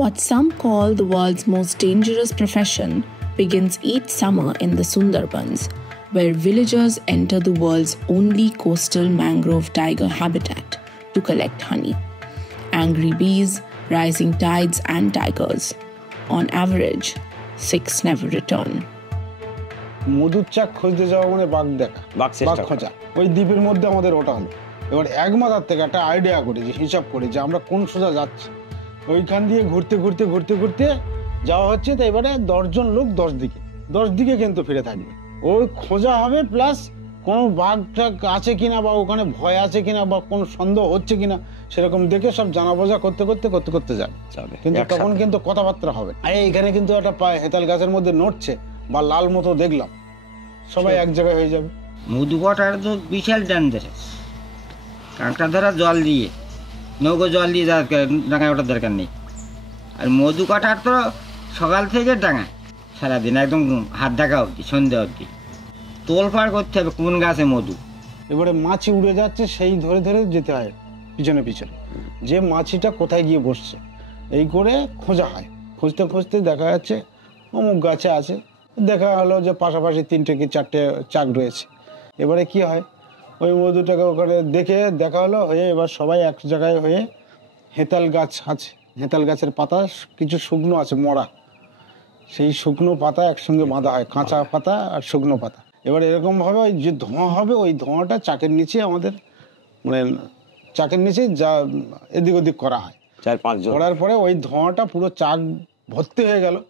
What some call the world's most dangerous profession begins each summer in the Sundarbans, where villagers enter the world's only coastal mangrove tiger habitat to collect honey. Angry bees, rising tides, and tigers. On average, 6 never return. মধুর চাক খুঁজতে যাওয়া মানে বাঘ দেখা, বাঘ খোঁজা। ওই দ্বীপের মধ্যে আমাদের ওটা হলো। এবার এক মাথার থেকে একটা আইডিয়া করি, যে হিসাব করি যে আমরা কোন সোজা যাচ্ছি। ওইখান দিয়ে ঘুরতে যাওয়া হচ্ছে। তো এবারে 10 জন লোক 10 দিকে কিন্তু ফিরে থাকবে। ওই খোঁজা হবে, প্লাস কোনো বাঘ টাঘ আছে কিনা, বা ওখানে ভয় আছে কিনা, বা কোনো সন্দেহ হচ্ছে কিনা, সেরকম দেখে সব জানা বোঝা করতে যাবে। কিন্তু তখন কিন্তু কথাবার্তা হবে। এইখানে কিন্তু একটা হেতাল গাছের মধ্যে নড়ছে বা লাল মতো দেখলাম, সবাই এক জায়গায় হয়ে যাবে। মধু কাটার তো বিশাল ডেঞ্জারাস। কাঁকড়া ধরা জল দিয়ে, নৌকো জল দিয়ে ডাঙায় ওঠার দরকার নেই। আর মধু কাটার তো সকাল থেকে ডাঙায় সারাদিন, একদম হাত ঢাকা অবধি, সন্ধ্যা অবধি তোলপাড় করতে হবে কোন গাছে মধু। এবারে মাছি উড়ে যাচ্ছে, সেই ধরে যেতে হয় পিছনে, যে মাছিটা কোথায় গিয়ে বসছে, এই করে খোঁজা হয়। খুঁজতে দেখা যাচ্ছে অমুক গাছে আছে। দেখা হলো যে পাশাপাশি 3টে কি 4টে চাক রয়েছে। এবারে কি হয়, ওই মধুটাকে ওখানে দেখা হলো হয়ে, এবার সবাই এক জায়গায় হয়ে, হেতাল গাছ আছে, হেতাল গাছের পাতা কিছু শুকনো আছে মরা, সেই শুকনো পাতা একসঙ্গে বাঁধা হয়, কাঁচা পাতা আর শুকনো পাতা। এবার এরকমভাবে ওই যে ধোঁয়া হবে, ওই ধোঁয়াটা চাকের নিচে আমাদের মানে চাকের নিচে যা এদিক ওদিক করা হয়। 4-5 জন করার পরে ওই ধোঁয়াটা পুরো চাক ভর্তি হয়ে গেলে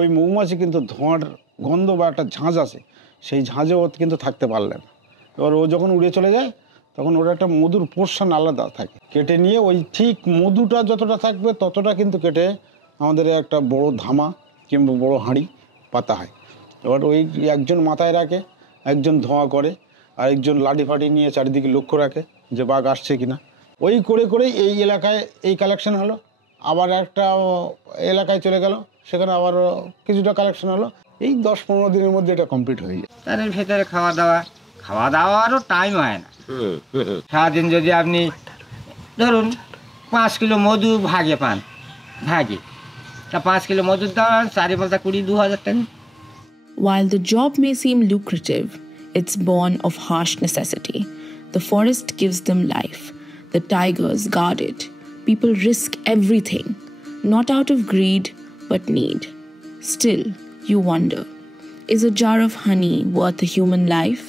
ওই মৌমাছি কিন্তু ধোঁয়ার গন্ধ বা একটা ঝাঁঝ আছে, সেই ঝাঁঝে ও কিন্তু থাকতে পারলে না। এবার ও যখন উড়ে চলে যায়, তখন ওর একটা মধুর পোর্শন আলাদা থাকে, কেটে নিয়ে ওই ঠিক মধুটা যতটা থাকবে ততটা কিন্তু কেটে আমাদের একটা বড় ধামা কিংবা বড় হাঁড়ি পাতা হয়। এবার ওই একজন মাথায় রাখে, একজন ধোঁয়া করে, আর একজন লাঠি ফাটি নিয়ে চারিদিকে লক্ষ্য রাখে যে বাঘ আসছে কিনা। ওই করে এই এলাকায় এই কালেকশন হলো, আবার একটা এলাকায় চলে গেল, সেখানে আবার কিছুটা কালেকশন হলো। এই 10-15 দিনের মধ্যে এটা কমপ্লিট হয়ে যায়। তার ভেতরে খাওয়া দাওয়ারও টাইম হয় না। সারাদিন যদি আপনি ধরুন 5 কিলো মধু ভাগে পান, তা 5 কিলো মধুর দাম 4-5-20 টাকা। While the job may seem lucrative, it's born of harsh necessity. The forest gives them life. The tigers guard it. People risk everything, not out of greed, but need. Still, you wonder, is a jar of honey worth a human life?